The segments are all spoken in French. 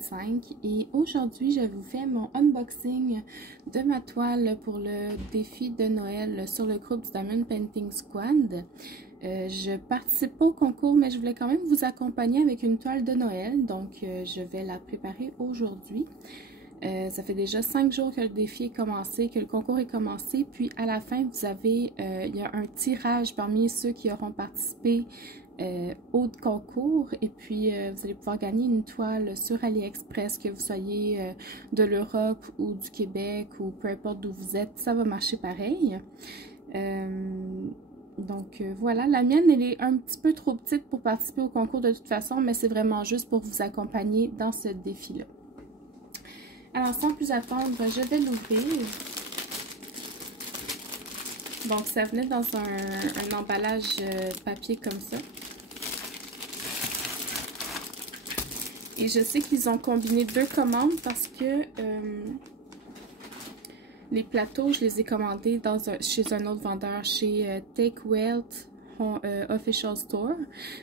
2025 et aujourd'hui je vous fais mon unboxing de ma toile pour le défi de Noël sur le groupe du Diamond Painting Squad. Je participe pas au concours mais je voulais quand même vous accompagner avec une toile de Noël, donc je vais la préparer aujourd'hui. Ça fait déjà 5 jours que le défi est commencé, que le concours est commencé, puis à la fin vous avez, il y a un tirage parmi ceux qui auront participé au concours et puis vous allez pouvoir gagner une toile sur AliExpress, que vous soyez de l'Europe ou du Québec ou peu importe d'où vous êtes, ça va marcher pareil. Donc voilà, la mienne elle est un petit peu trop petite pour participer au concours de toute façon, mais c'est vraiment juste pour vous accompagner dans ce défi-là. Alors sans plus attendre, je vais l'ouvrir. Donc ça venait dans un emballage papier comme ça. Et je sais qu'ils ont combiné 2 commandes parce que les plateaux, je les ai commandés chez un autre vendeur, chez Take Wealth Official Store.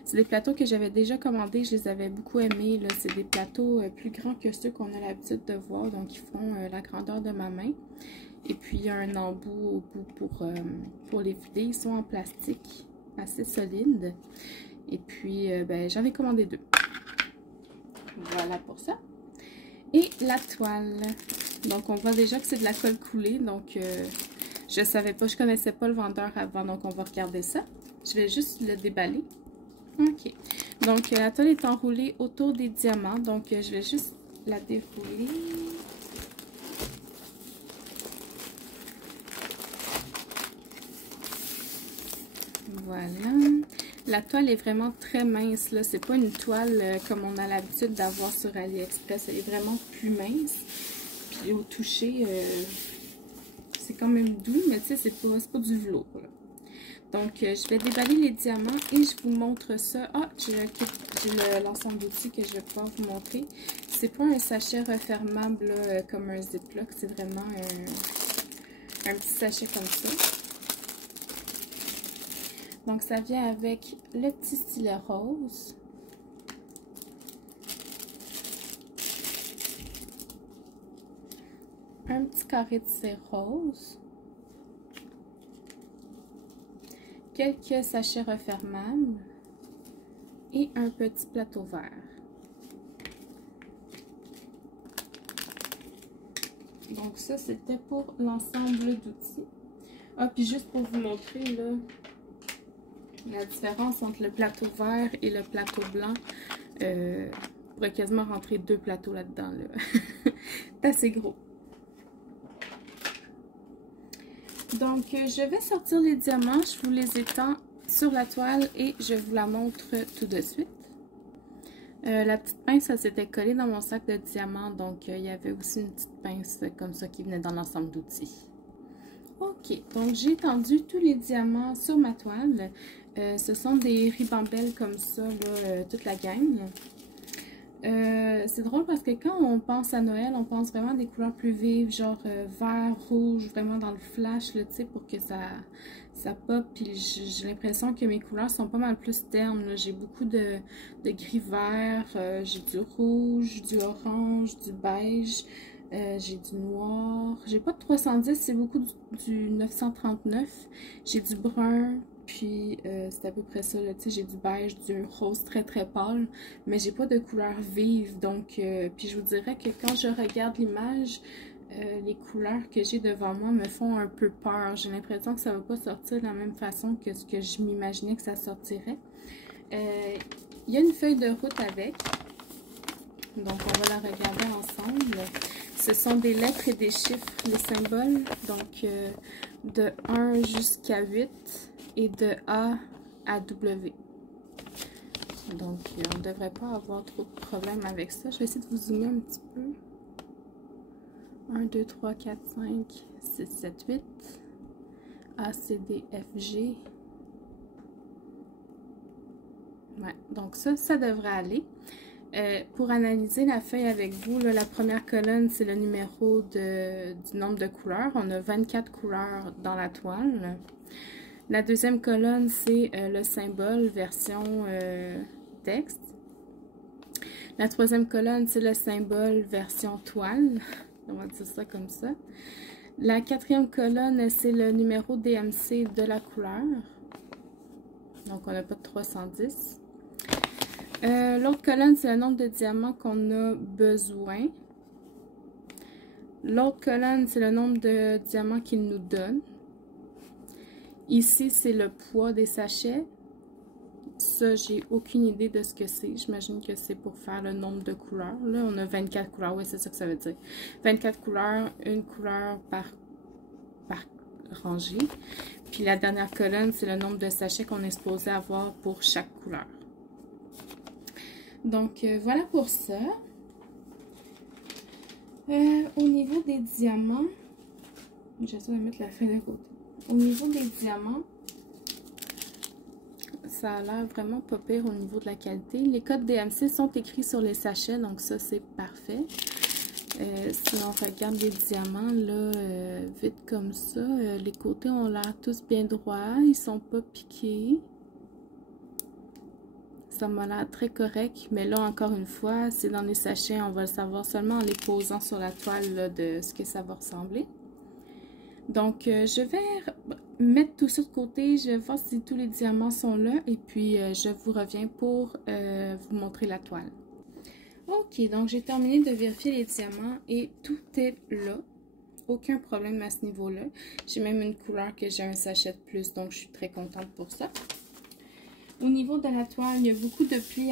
C'est des plateaux que j'avais déjà commandés, je les avais beaucoup aimés. C'est des plateaux plus grands que ceux qu'on a l'habitude de voir, donc ils font la grandeur de ma main. Et puis il y a un embout au bout pour les vider, ils sont en plastique assez solide. Et puis j'en ai commandé 2. Voilà pour ça. Et la toile. Donc, on voit déjà que c'est de la colle coulée. Donc, je savais pas, je connaissais pas le vendeur avant. Donc, on va regarder ça. Je vais juste le déballer. OK. Donc, la toile est enroulée autour des diamants. Donc, je vais juste la dérouler. Voilà. La toile est vraiment très mince, là. C'est pas une toile comme on a l'habitude d'avoir sur AliExpress. Elle est vraiment plus mince. Puis au toucher, c'est quand même doux, mais tu sais, c'est pas du velours, là. Donc, je vais déballer les diamants et je vous montre ça. Ah, j'ai l'ensemble d'outils que je vais pouvoir vous montrer. C'est pas un sachet refermable, là, comme un Ziploc. C'est vraiment un petit sachet comme ça. Donc, ça vient avec le petit stylet rose. Un petit carré de cire rose. Quelques sachets refermables. Et un petit plateau vert. Donc, ça, c'était pour l'ensemble d'outils. Ah, puis juste pour vous montrer, là, la différence entre le plateau vert et le plateau blanc, on pourrait quasiment rentrer 2 plateaux là-dedans. Là. C'est assez gros. Donc, je vais sortir les diamants. Je vous les étends sur la toile et je vous la montre tout de suite. La petite pince, ça s'était collé dans mon sac de diamants. Donc, il y avait aussi une petite pince comme ça qui venait dans l'ensemble d'outils. Ok, donc j'ai étendu tous les diamants sur ma toile. Ce sont des ribambelles comme ça, là, toute la gang. C'est drôle parce que quand on pense à Noël, on pense vraiment à des couleurs plus vives, genre vert, rouge, vraiment dans le flash, tu sais, pour que ça pop. Puis j'ai l'impression que mes couleurs sont pas mal plus ternes. J'ai beaucoup de gris vert, j'ai du rouge, du orange, du beige. J'ai du noir, j'ai pas de 310, c'est beaucoup du 939, j'ai du brun, puis c'est à peu près ça, tu sais, j'ai du beige, du rose très très pâle, mais j'ai pas de couleur vive, donc, puis je vous dirais que quand je regarde l'image, les couleurs que j'ai devant moi me font un peu peur, j'ai l'impression que ça va pas sortir de la même façon que ce que je m'imaginais que ça sortirait. Il y a une feuille de route avec, donc on va la regarder ensemble. Ce sont des lettres et des chiffres, les symboles, donc de 1 jusqu'à 8 et de A à W. Donc, on ne devrait pas avoir trop de problèmes avec ça. Je vais essayer de vous zoomer un petit peu. 1, 2, 3, 4, 5, 6, 7, 8. A, C, D, F, G. Ouais, donc ça devrait aller. Pour analyser la feuille avec vous, là, la première colonne, c'est le numéro du nombre de couleurs. On a 24 couleurs dans la toile. La deuxième colonne, c'est le symbole version texte. La troisième colonne, c'est le symbole version toile. On va dire ça comme ça. La quatrième colonne, c'est le numéro DMC de la couleur. Donc, on n'a pas de 310. L'autre colonne, c'est le nombre de diamants qu'on a besoin. L'autre colonne, c'est le nombre de diamants qu'il nous donne. Ici, c'est le poids des sachets. Ça, j'ai aucune idée de ce que c'est. J'imagine que c'est pour faire le nombre de couleurs. Là, on a 24 couleurs. Oui, c'est ça que ça veut dire. 24 couleurs, une couleur par rangée. Puis la dernière colonne, c'est le nombre de sachets qu'on est supposé avoir pour chaque couleur. Donc, voilà pour ça. Au niveau des diamants, j'essaie de mettre la fin de côté. Au niveau des diamants, ça a l'air vraiment pas pire au niveau de la qualité. Les codes DMC sont écrits sur les sachets, donc ça, c'est parfait. Si on regarde les diamants, là, vite comme ça, les côtés ont l'air tous bien droits, ils sont pas piqués. Ça m'a l'air très correct, mais là, encore une fois, c'est dans les sachets, on va le savoir seulement en les posant sur la toile là, de ce que ça va ressembler. Donc, je vais mettre tout ça de côté, je vais voir si tous les diamants sont là, et puis je vous reviens pour vous montrer la toile. Ok, donc j'ai terminé de vérifier les diamants et tout est là. Aucun problème à ce niveau-là. J'ai même une couleur que j'ai un sachet de plus, donc je suis très contente pour ça. Au niveau de la toile, il y a beaucoup de plis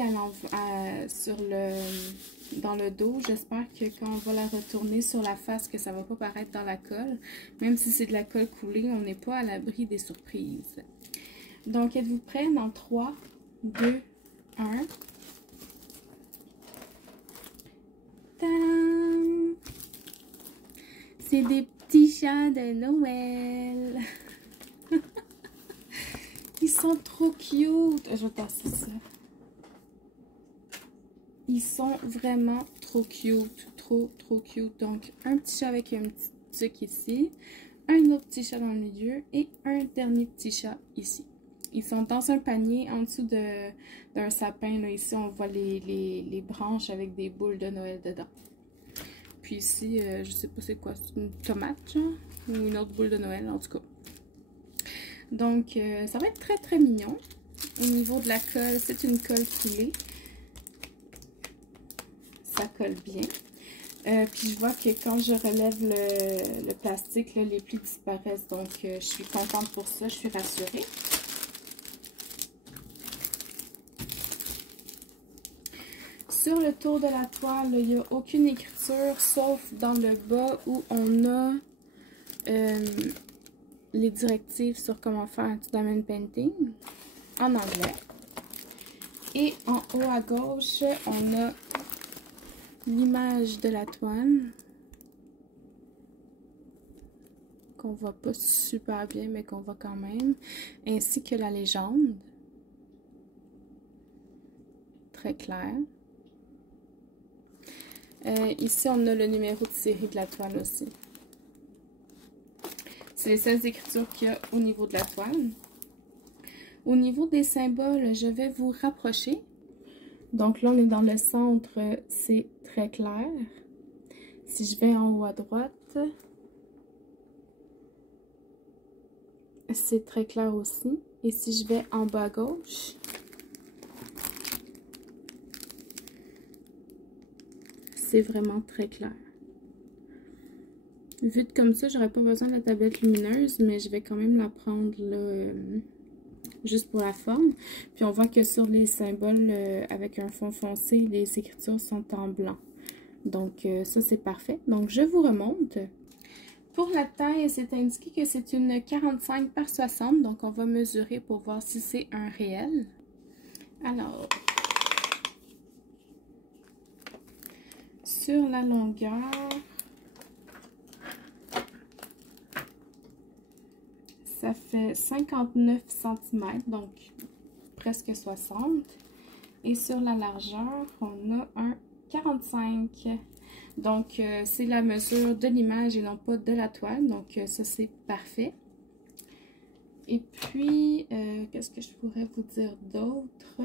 dans le dos. J'espère que quand on va la retourner sur la face, que ça ne va pas paraître dans la colle. Même si c'est de la colle coulée, on n'est pas à l'abri des surprises. Donc, êtes-vous prêts? Dans 3, 2, 1. Tadam! C'est des petits chats de Noël. Ils sont trop cute. Je vais passer ça. Ils sont vraiment trop cute. Trop cute. Donc, un petit chat avec un petit truc ici. Un autre petit chat dans le milieu. Et un dernier petit chat ici. Ils sont dans un panier en dessous d'un sapin. Là, ici, on voit les branches avec des boules de Noël dedans. Puis ici, je sais pas c'est quoi. C'est une tomate, genre? Ou une autre boule de Noël, en tout cas. Donc, ça va être très mignon. Au niveau de la colle, c'est une colle coulée. Ça colle bien. Puis je vois que quand je relève le plastique, là, les plis disparaissent. Donc, je suis contente pour ça. Je suis rassurée. Sur le tour de la toile, il n'y a aucune écriture, sauf dans le bas où on a les directives sur comment faire un diamond painting en anglais. Et en haut à gauche, on a l'image de la toile qu'on voit pas super bien, mais qu'on voit quand même, ainsi que la légende. Très clair. Ici, on a le numéro de série de la toile aussi. C'est les seules écritures qu'il y a au niveau de la toile. Au niveau des symboles, je vais vous rapprocher. Donc là, on est dans le centre, c'est très clair. Si je vais en haut à droite, c'est très clair aussi. Et si je vais en bas à gauche, c'est vraiment très clair. Vu de comme ça, j'aurais pas besoin de la tablette lumineuse, mais je vais quand même la prendre là, juste pour la forme. Puis on voit que sur les symboles avec un fond foncé, les écritures sont en blanc. Donc ça c'est parfait. Donc je vous remonte. Pour la taille, c'est indiqué que c'est une 45 par 60. Donc on va mesurer pour voir si c'est un réel. Alors, sur la longueur, ça fait 59 cm, donc presque 60. Et sur la largeur, on a un 45. Donc, c'est la mesure de l'image et non pas de la toile. Donc, ça, c'est parfait. Et puis, qu'est-ce que je pourrais vous dire d'autre?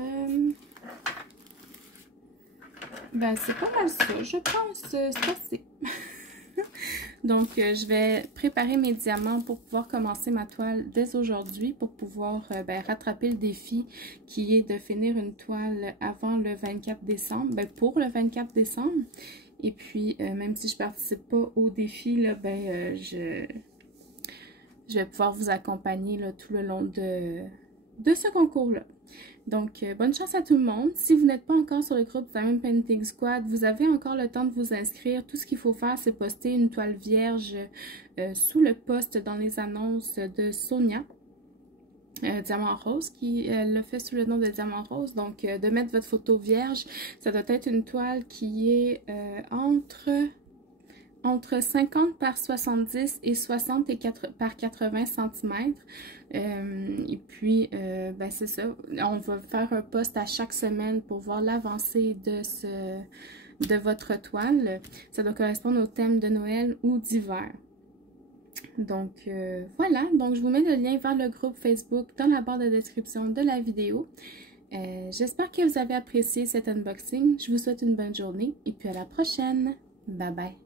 Ben, c'est pas mal ça. Je pense c'est assez. Donc, je vais préparer mes diamants pour pouvoir commencer ma toile dès aujourd'hui pour pouvoir ben, rattraper le défi qui est de finir une toile avant le 24 décembre, ben, pour le 24 décembre. Et puis, même si je ne participe pas au défi, là, ben, je vais pouvoir vous accompagner là, tout le long de ce concours-là. Donc, bonne chance à tout le monde. Si vous n'êtes pas encore sur le groupe Diamond Painting Squad, vous avez encore le temps de vous inscrire. Tout ce qu'il faut faire, c'est poster une toile vierge sous le post dans les annonces de Sonia. Diamant Rose, qui le fait sous le nom de Diamant Rose. Donc, de mettre votre photo vierge, ça doit être une toile qui est entre 50 par 70 et 60 par 80 cm. Et puis, ben c'est ça. On va faire un post à chaque semaine pour voir l'avancée de votre toile. Ça doit correspondre au thème de Noël ou d'hiver. Donc, voilà. Donc, je vous mets le lien vers le groupe Facebook dans la barre de description de la vidéo. J'espère que vous avez apprécié cet unboxing. Je vous souhaite une bonne journée et puis à la prochaine. Bye bye.